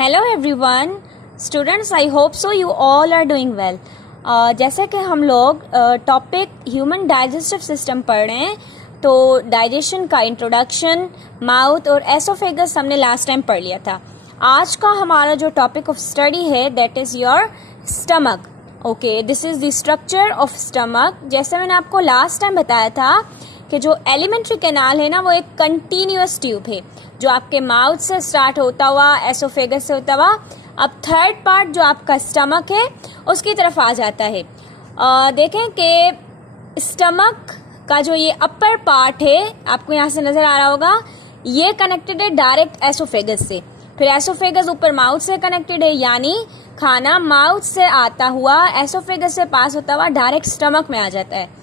Hello everyone students, I hope so you all are doing well. जैसे कि हम लोग टॉपिक ह्यूमन डाइजेस्टिव सिस्टम पढ़ रहे हैं, तो डाइजेशन का इंट्रोडक्शन, माउथ और एसोफेगस हमने लास्ट टाइम पढ़ लिया था। आज का हमारा जो टॉपिक ऑफ स्टडी है that is your stomach. Okay, this is the structure of stomach. जैसे मैंने आपको लास्ट टाइम बताया था कि जो एलिमेंट्री कैनाल है ना, वो एक कंटिन्यूअस ट्यूब है जो आपके माउथ से स्टार्ट होता हुआ एसोफेगस से होता हुआ अब थर्ड पार्ट जो आपका स्टमक है उसकी तरफ आ जाता है। देखें कि स्टमक का जो ये अपर पार्ट है, आपको यहाँ से नजर आ रहा होगा, ये कनेक्टेड है डायरेक्ट एसोफेगस से। फिर एसोफेगस ऊपर माउथ से कनेक्टेड है, यानी खाना माउथ से आता हुआ एसोफेगस से पास होता हुआ डायरेक्ट स्टमक में आ जाता है।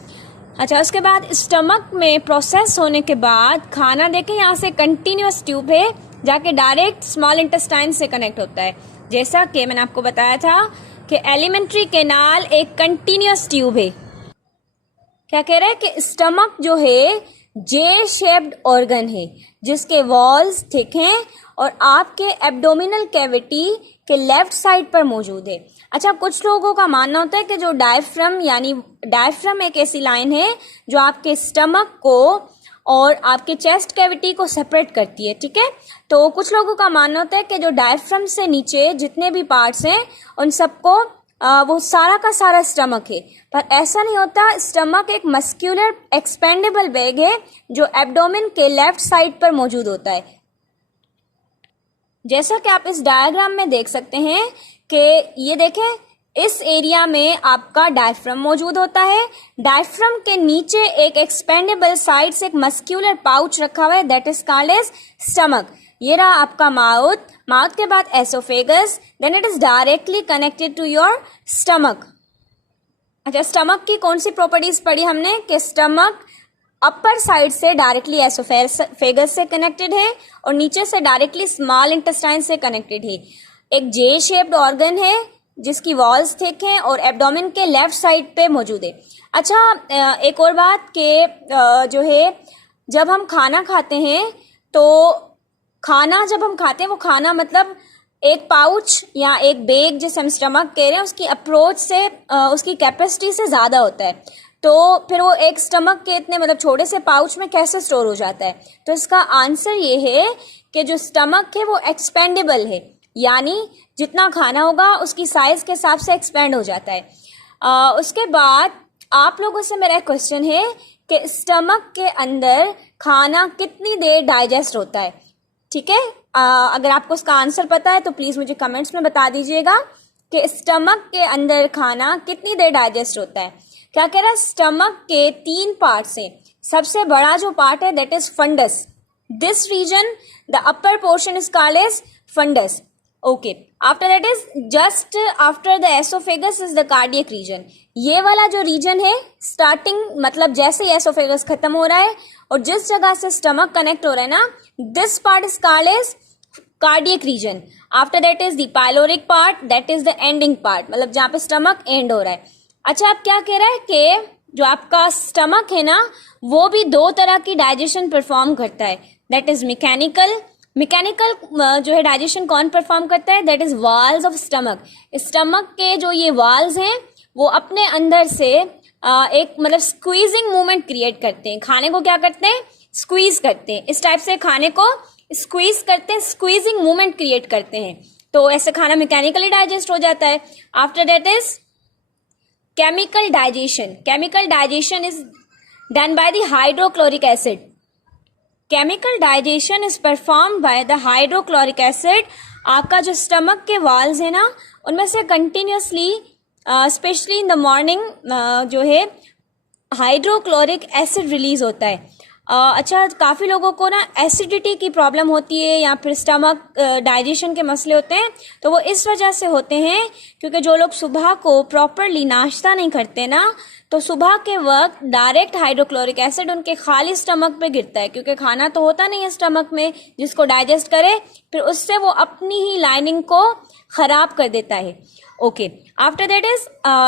अच्छा, उसके बाद स्टमक में प्रोसेस होने के बाद खाना, देखें यहाँ से कंटिन्यूअस ट्यूब है जाके डायरेक्ट स्मॉल इंटेस्टाइन से कनेक्ट होता है। जैसा कि मैंने आपको बताया था कि एलिमेंट्री कैनाल एक कंटिन्यूअस ट्यूब है। क्या कह रहे हैं कि स्टमक जो है जे शेप्ड ऑर्गन है जिसके वॉल्स थिक हैं और आपके एब्डोमिनल कैविटी के लेफ्ट साइड पर मौजूद है। अच्छा, कुछ लोगों का मानना होता है कि जो डायफ्राम, यानी डायफ्राम एक ऐसी लाइन है जो आपके स्टमक को और आपके चेस्ट कैविटी को सेपरेट करती है, ठीक है। तो कुछ लोगों का मानना होता है कि जो डायफ्राम से नीचे जितने भी पार्ट्स हैं उन सबको वो सारा का सारा स्टमक है, पर ऐसा नहीं होता। स्टमक एक मस्क्यूलर एक्सपेंडेबल बैग है जो एब्डोमेन के लेफ्ट साइड पर मौजूद होता है। जैसा कि आप इस डायग्राम में देख सकते हैं कि ये देखें, इस एरिया में आपका डायफ्राम मौजूद होता है। डायफ्राम के नीचे एक एक्सपेंडेबल साइड से एक मस्क्यूलर पाउच रखा हुआ है that is called as stomach. ये रहा आपका माउथ, माउथ के बाद oesophagus, then it is directly connected to your stomach. अच्छा, स्टमक की कौन सी प्रॉपर्टीज पढ़ी हमने कि स्टमक अपर साइड से डायरेक्टली एसोफेगस से कनेक्टेड है और नीचे से डायरेक्टली स्मॉल इंटेस्टाइन से कनेक्टेड है। एक जे शेप्ड ऑर्गन है जिसकी वॉल्स थिक हैं और एब्डोमेन के लेफ्ट साइड पे मौजूद है। अच्छा, एक और बात कि जो है, जब हम खाना खाते हैं तो खाना जब हम खाते हैं वो खाना मतलब एक पाउच या एक बैग जिसे हम स्टमक कह रहे हैं उसकी अप्रोच से उसकी कैपेसिटी से ज़्यादा होता है। तो फिर वो एक स्टमक के इतने मतलब छोटे से पाउच में कैसे स्टोर हो जाता है? तो इसका आंसर ये है कि जो स्टमक है वो एक्सपेंडेबल है, यानी जितना खाना होगा उसकी साइज के हिसाब से एक्सपेंड हो जाता है। उसके बाद आप लोगों से मेरा क्वेश्चन है कि स्टमक के अंदर खाना कितनी देर डाइजेस्ट होता है, ठीक है। अगर आपको उसका आंसर पता है तो प्लीज मुझे कमेंट्स में बता दीजिएगा कि स्टमक के अंदर खाना कितनी देर डाइजेस्ट होता है। क्या कह रहा है, स्टमक के 3 पार्ट्स हैं। सबसे बड़ा जो पार्ट है that is fundus. This region, the upper portion is called as fundus. Okay, after that is just after the oesophagus is the cardiac region. ये वाला जो रीजन है, स्टार्टिंग मतलब जैसे ही एसोफेगस खत्म हो रहा है और जिस जगह से स्टमक कनेक्ट हो रहा है ना, this part is called as cardiac region. After that is the pyloric part, that is the ending part, मतलब जहां पे स्टमक एंड हो रहा है। अच्छा, अब क्या कह रहा है कि जो आपका स्टमक है ना, वो भी 2 तरह की डाइजेशन परफॉर्म करता है, दैट इज मैकेनिकल जो है डाइजेशन कौन परफॉर्म करता है, that is walls of stomach. Stomach के जो ये वॉल्स हैं वो अपने अंदर से एक मतलब स्क्वीजिंग मूवमेंट क्रिएट करते हैं। खाने को क्या करते हैं, स्क्वीज करते हैं। इस टाइप से खाने को स्क्वीज करते हैं, स्क्वीजिंग मूवमेंट क्रिएट करते हैं, तो ऐसे खाना मैकेनिकली डाइजेस्ट हो जाता है। After that is chemical digestion. Chemical digestion is done by the hydrochloric acid. Chemical digestion is perform by the hydrochloric acid. आपका जो स्टमक के वॉल्स है ना, उनमें से continuously specially in the morning जो है हाइड्रोक्लोरिक एसिड रिलीज होता है। अच्छा, काफ़ी लोगों को ना एसिडिटी की प्रॉब्लम होती है या फिर स्टमक डाइजेशन के मसले होते हैं, तो वो इस वजह से होते हैं क्योंकि जो लोग सुबह को प्रॉपरली नाश्ता नहीं करते ना, तो सुबह के वक्त डायरेक्ट हाइड्रोक्लोरिक एसिड उनके खाली स्टमक पे गिरता है, क्योंकि खाना तो होता नहीं है स्टमक में जिसको डाइजेस्ट करे, फिर उससे वो अपनी ही लाइनिंग को खराब कर देता है। ओके, आफ्टर दैट इज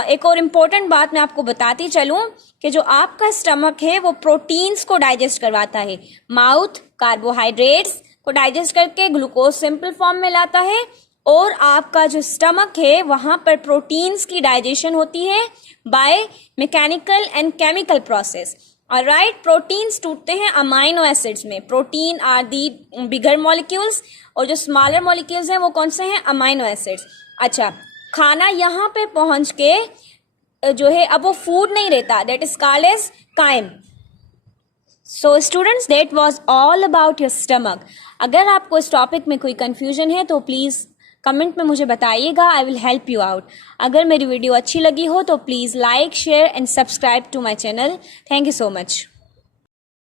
एक और इम्पोर्टेंट बात मैं आपको बताती चलूं कि जो आपका स्टमक है वो प्रोटीन्स को डाइजेस्ट करवाता है। माउथ कार्बोहाइड्रेट्स को डाइजेस्ट करके ग्लूकोज सिंपल फॉर्म में लाता है और आपका जो स्टमक है वहां पर प्रोटीन्स की डाइजेशन होती है by mechanical and chemical process. Alright, proteins टूटते हैं अमाइनो एसिड्स में। Protein are the bigger molecules और जो स्मॉलर मॉलिक्यूल्स हैं वो कौन से हैं? Amino acids. अच्छा, खाना यहाँ पे पहुंच के जो है अब वो फूड नहीं रहता, that is called as chyme. So students, that was all about your stomach. अगर आपको इस टॉपिक में कोई कंफ्यूजन है तो प्लीज़ कमेंट में मुझे बताइएगा, I will help you out. अगर मेरी वीडियो अच्छी लगी हो तो please like, share and subscribe to my channel. Thank you so much.